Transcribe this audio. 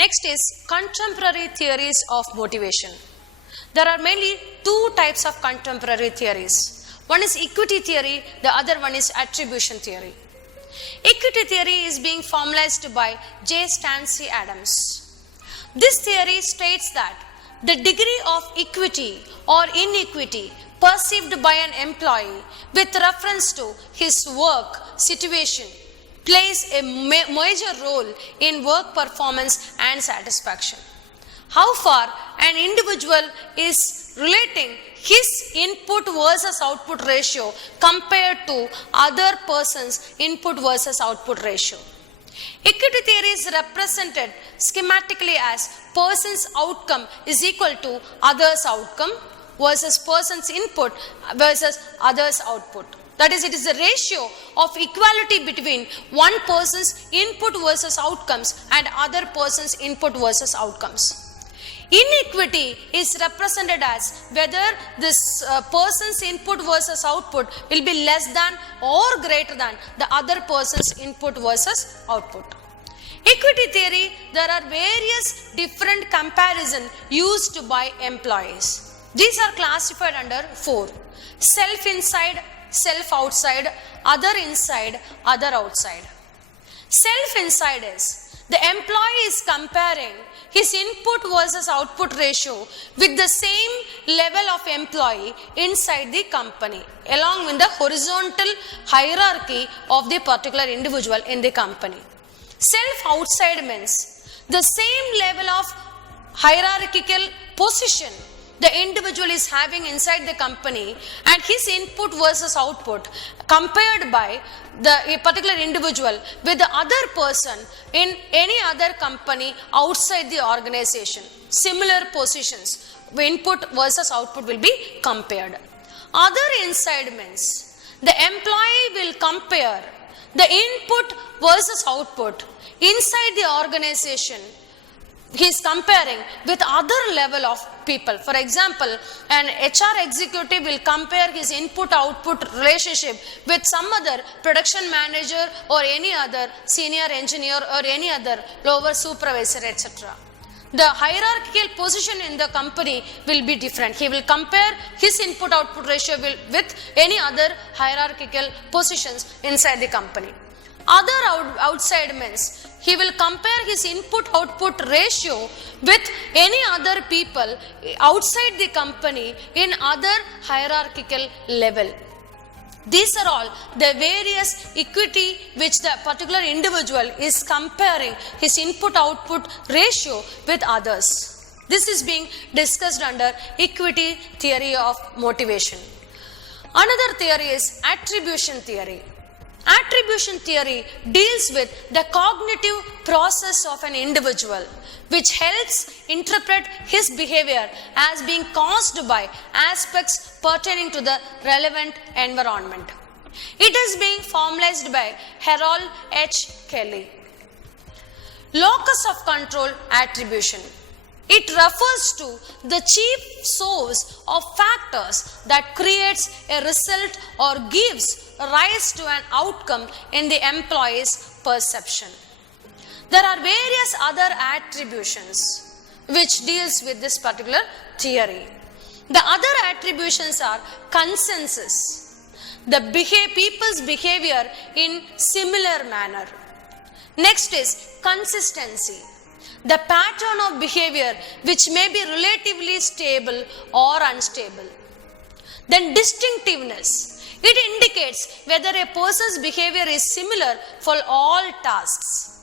Next is contemporary theories of motivation. There are mainly two types of contemporary theories. One is equity theory, the other one is attribution theory. Equity theory is being formalized by J. Stanley Adams. This theory states that the degree of equity or inequity perceived by an employee with reference to his work situation plays a major role in work performance and satisfaction. How far an individual is relating his input versus output ratio compared to other person's input versus output ratio. Equity theory is represented schematically as person's outcome is equal to others' outcome versus person's input versus others' output. That is, it is a ratio of equality between one person's input versus outcomes and other person's input versus outcomes. Inequity is represented as whether this person's input versus output will be less than or greater than the other person's input versus output. Equity theory, there are various different comparisons used by employees. These are classified under 4. Self inside, self outside, other inside, other outside. Self inside is the employee is comparing his input versus output ratio with the same level of employee inside the company along with the horizontal hierarchy of the particular individual in the company. Self outside means the same level of hierarchical position the individual is having inside the company and his input versus output compared by a particular individual with the other person in any other company outside the organization. Similar positions, input versus output will be compared. Other inside means the employee will compare the input versus output inside the organization. He is comparing with other level of people. For example, an HR executive will compare his input-output relationship with some other production manager or any other senior engineer or any other lower supervisor, etc. The hierarchical position in the company will be different. He will compare his input-output ratio with any other hierarchical positions inside the company. Other outside means he will compare his input-output ratio with any other people outside the company in other hierarchical level. These are all the various equity which the particular individual is comparing his input-output ratio with others. This is being discussed under equity theory of motivation. Another theory is attribution theory. Attribution theory deals with the cognitive process of an individual which helps interpret his behavior as being caused by aspects pertaining to the relevant environment. It is being formalized by Harold H. Kelly. Locus of control attribution. It refers to the chief source of factors that creates a result or gives rise to an outcome in the employee's perception. There are various other attributions which deals with this particular theory. The other attributions are consensus, the people's behavior in similar manner. Next is consistency, the pattern of behavior which may be relatively stable or unstable. Then distinctiveness, it indicates whether a person's behavior is similar for all tasks.